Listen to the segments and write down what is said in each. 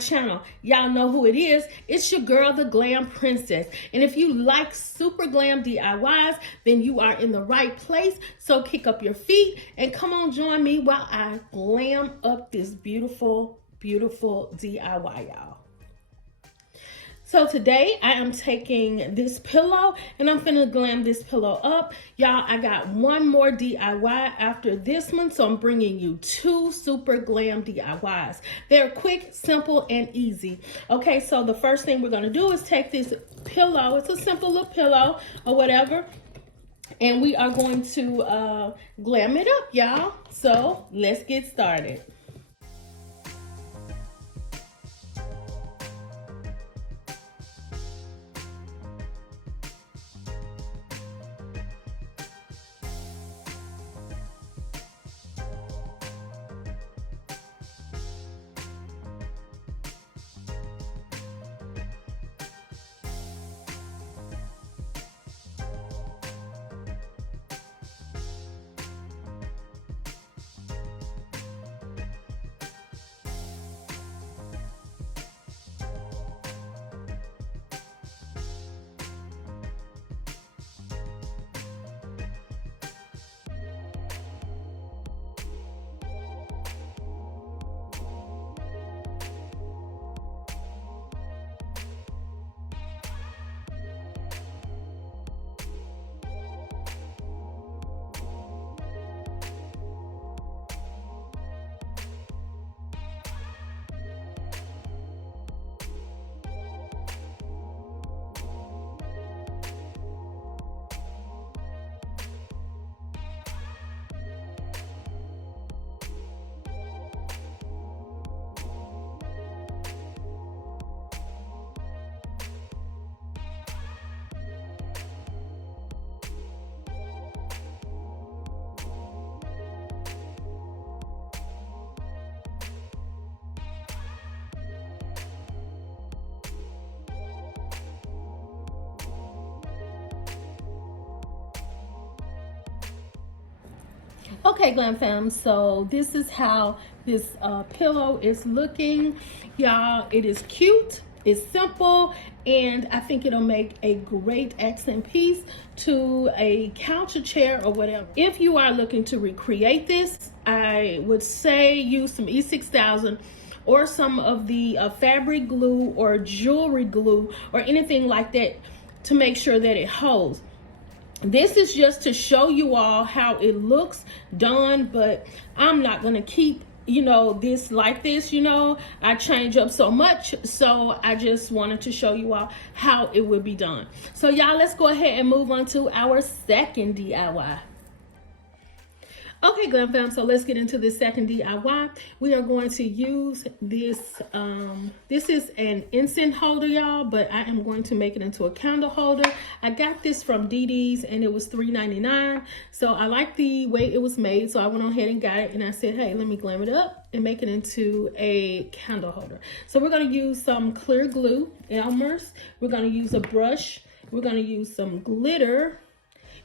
channel. Y'all know who it is. It's your girl, the Glam Princess. And if you like super glam DIYs, then you are in the right place. So kick up your feet and come on, join me while I glam up this beautiful, beautiful DIY, y'all. So today I am taking this pillow and I'm finna glam this pillow up. Y'all, I got one more DIY after this one, so I'm bringing you two super glam DIYs. They're quick, simple, and easy. Okay, so the first thing we're gonna do is take this pillow. It's a simple little pillow or whatever. And we are going to glam it up, y'all. So let's get started. Okay, Glam fam, so this is how this pillow is looking. Y'all, it is cute, it's simple, and I think it'll make a great accent piece to a couch or chair or whatever. If you are looking to recreate this, I would say use some E6000 or some of the fabric glue or jewelry glue or anything like that to make sure that it holds. This is just to show you all how it looks done, but I'm not gonna keep, this like this, I change up so much, so I just wanted to show you all how it would be done. So y'all, let's go ahead and move on to our second DIY. Okay, Glam fam, so let's get into the second DIY. We are going to use this, this is an incense holder, y'all, but I am going to make it into a candle holder. I got this from DD's and it was $3.99. So I like the way it was made, so I went on ahead and got it and I said, hey, let me glam it up and make it into a candle holder. So we're gonna use some clear glue, Elmer's. We're gonna use a brush. We're gonna use some glitter,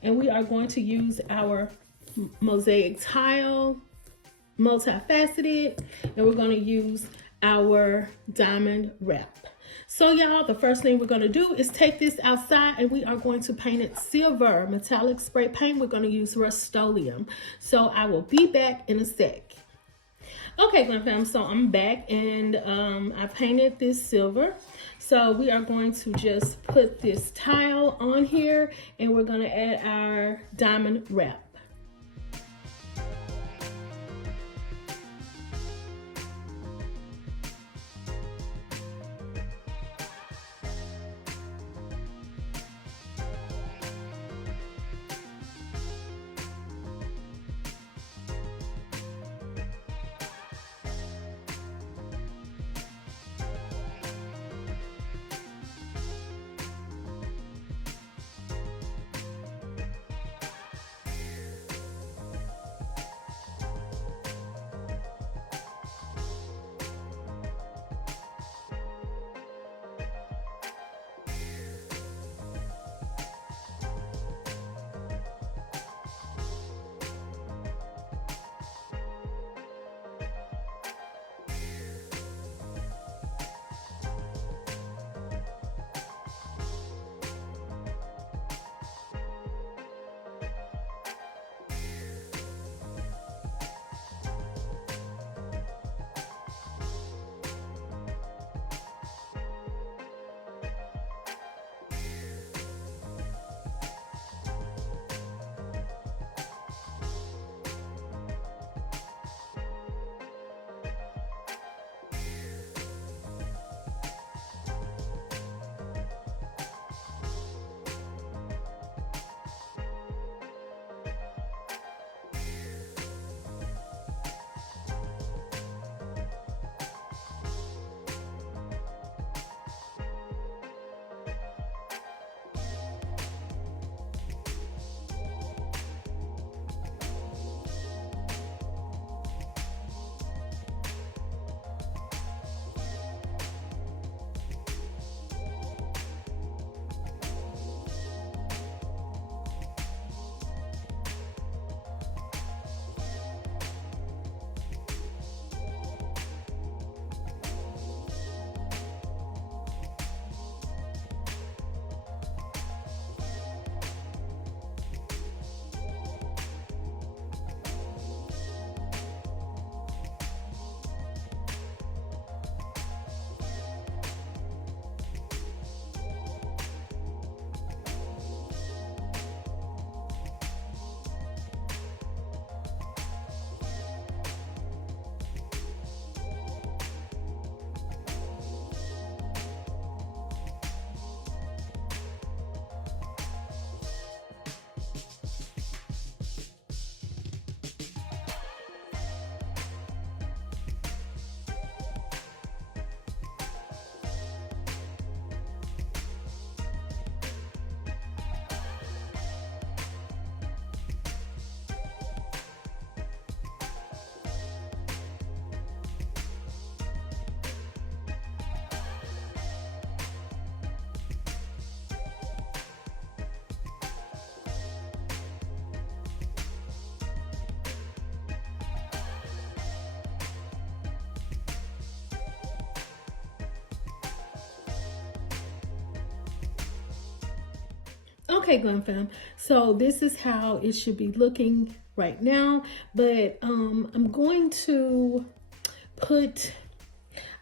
and we are going to use our mosaic tile, multifaceted, and we're going to use our diamond wrap. So y'all, the first thing we're going to do is take this outside and we are going to paint it silver metallic spray paint. We're going to use Rust-Oleum. So I will be back in a sec. Okay, Glam fam, so I'm back and I painted this silver. So we are going to just put this tile on here and we're going to add our diamond wrap. Okay, Glam fam. So this is how it should be looking right now. But I'm going to put,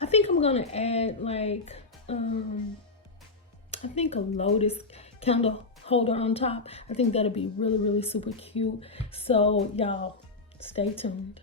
I think I'm gonna add like I think a lotus candle holder on top. I think that'll be really, really super cute. So y'all stay tuned.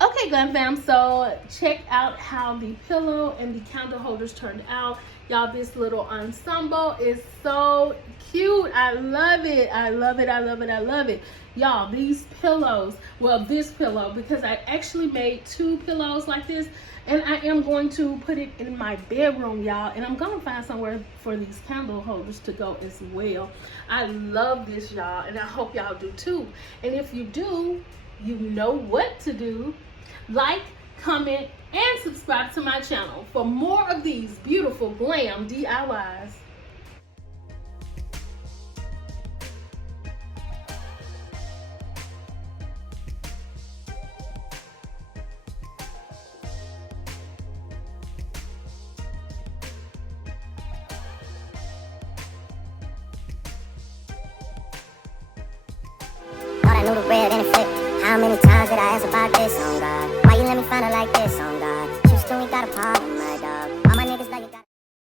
Okay, Glam fam, so check out how the pillow and the candle holders turned out. Y'all, this little ensemble is so cute. I love it. I love it. I love it. I love it. Y'all, these pillows, well, this pillow, because I actually made 2 pillows like this, and I am going to put it in my bedroom, y'all, and I'm going to find somewhere for these candle holders to go as well. I love this, y'all, and I hope y'all do too. And if you do, you know what to do. Like, comment, and subscribe to my channel for more of these beautiful glam DIYs. Thought I knew the red and it flipped. How many times did I ask about this? Oh God, why you let me find her like this?